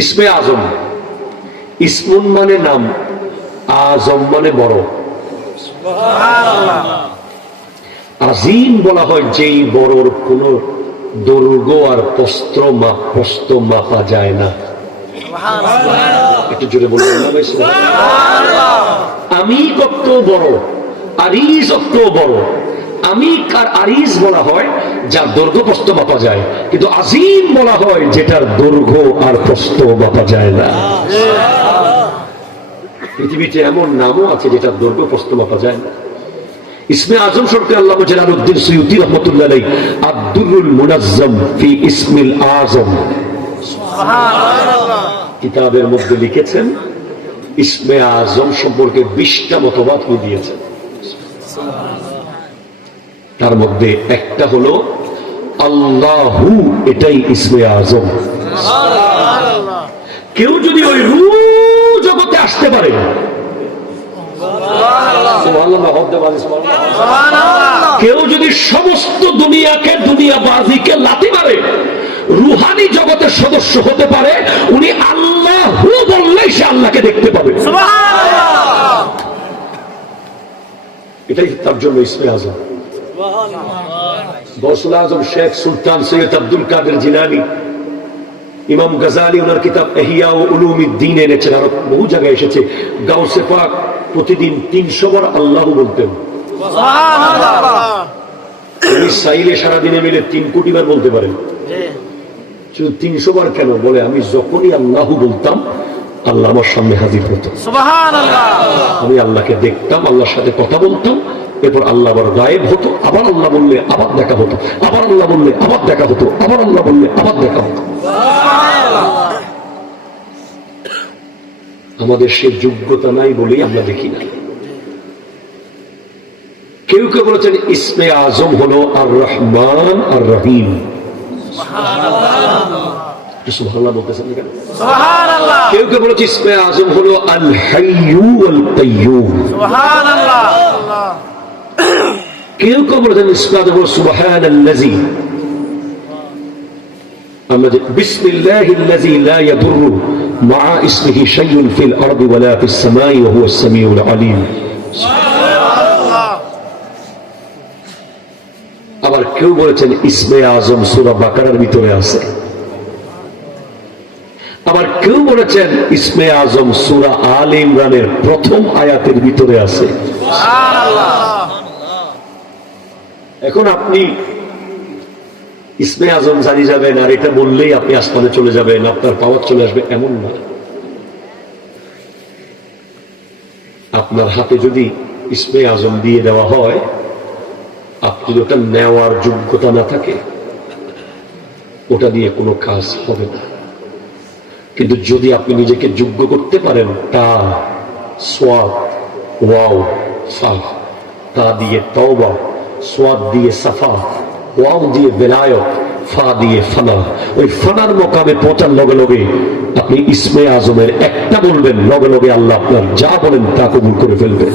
ইসমে আজম, ইসমুন মানে নাম, আজম মানে বড়। আজিম বলা হয় যেই বড়র কোন দৈর্ঘ্য আর প্রস্থ মাপা যায় না। একটু জোরে বলুন। আমি কত বড়, আরিজ কত বড়। আমি কার আরিজ বলা হয় যার দৈর্ঘ্য প্রস্থ মাপা যায়, কিন্তু আজিম বলা হয় যেটার দৈর্ঘ্য আর প্রস্থ মাপা যায় না। পৃথিবীতে এমন নামও আছে যেটার দৈর্ঘ্য প্রস্থ মাপা যায় না। ইসমে আজম সম্পর্কে আল্লামা জালালউদ্দিন সুয়ুতী রাহমাতুল্লাহ আলাইহি আদ-দুররুল মুনাজ্জাম ফি ইসমিল আজম সুবহানাল্লাহ কিতাবের মধ্যে লিখেছেন, ইসমে আজম সম্পর্কে 20টা মতবাদ দিয়েছেন। তার মধ্যে একটা হলো আল্লাহু, এটাই ইসমে আজম। কেউ যদি ওই রু জগতে আসতে পারে, কেউ যদি সমস্ত দুনিয়াকে, দুনিয়াবাজিকে লাথি মারে, রুহানি জগতের সদস্য হতে পারে, উনি আল্লাহু বললেই সে আল্লাহকে দেখতে পাবে। এটাই তার জন্য ইসমে আজম। গৌসুল আজম শেখ সুলতান সৈয়দ আব্দুল কাদের জিলানী, ইমাম গাজালি ওনার কিতাব ইহয়া উলুমিদ্দিন এনেছেন, আরো বহু জায়গায় এসেছে। গাউসে পাক প্রতিদিন 300 বার আল্লাহু বলতেন। উনি চাইলে সারাদিনে মিলে 3 কোটি বার বলতে পারেন। শুধু 300 বার কেন বলে, আমি যখনই আল্লাহু বলতাম আল্লাহ আমার সামনে হাজির হতো, আমি আল্লাহকে দেখতাম, আল্লাহর সাথে কথা বলতাম, এরপর আল্লাহ আবার গায়েব হতো, আবার আল্লাহ বললে আবার দেখা হতো, আবার আল্লাহ বললে আবার দেখা হতো, আবার আল্লাহ বললে আবার দেখা হতো। আমাদের সে যোগ্যতা নাই বলেই আমরা দেখি না। কেউ কেউ বলেছেন ইসমে আজম হলো আর রহমান আর রহিম। সুবহানাল্লাহ বলতেছেন কেন? কেউ কেউ বলেছে ইসমে আজম হলো আল হাইয়্যু ওয়াল কাইয়্যুম। কেউ কেউ বলেছেন ইসমে আজম হলো সুবহানাল্লাযী, বিসমিল্লাহিল্লাযী লা ইয়াদুররু মা ইসমিহি শাইউন ফিল আরদি ওয়ালা ফিস সামাই ওয়া হুয়াস সামিউল আলীম। আবার কেউ বলেছেন ইসমে আজম সূরা বাকারার ভিতরে আছে। আবার কেউ বলেছেন ইসমে আজম সূরা আলে ইমরানের প্রথম আয়াতের ভিতরে আছে। এখন আপনি ইসমে আজম জানিয়ে যাবেন আর এটা বললেই আপনি আসমানে চলে যাবেন, আপনার পাওয়ার চলে আসবে, এমন না। আপনার হাতে যদি ইসমে আজম দিয়ে দেওয়া হয়, আপনি যদি ওটা নেওয়ার যোগ্যতা না থাকে, ওটা দিয়ে কোনো কাজ হবে না। কিন্তু যদি আপনি নিজেকে যোগ্য করতে পারেন, তা সোয়াদ ওয়াও ফা, তা দিয়ে তওবা, সোয়াদ দিয়ে সাফা, ওয়াও দিয়ে বেলায়ত, ফা দিয়ে ফানা, ওই ফানার মোকামে পৌঁছার লগে লগে আপনি ইসমে আজমের একটা বলবেন, লগে লগে আল্লাহ আপনার যা বলেন তা কবুল করে ফেলবেন।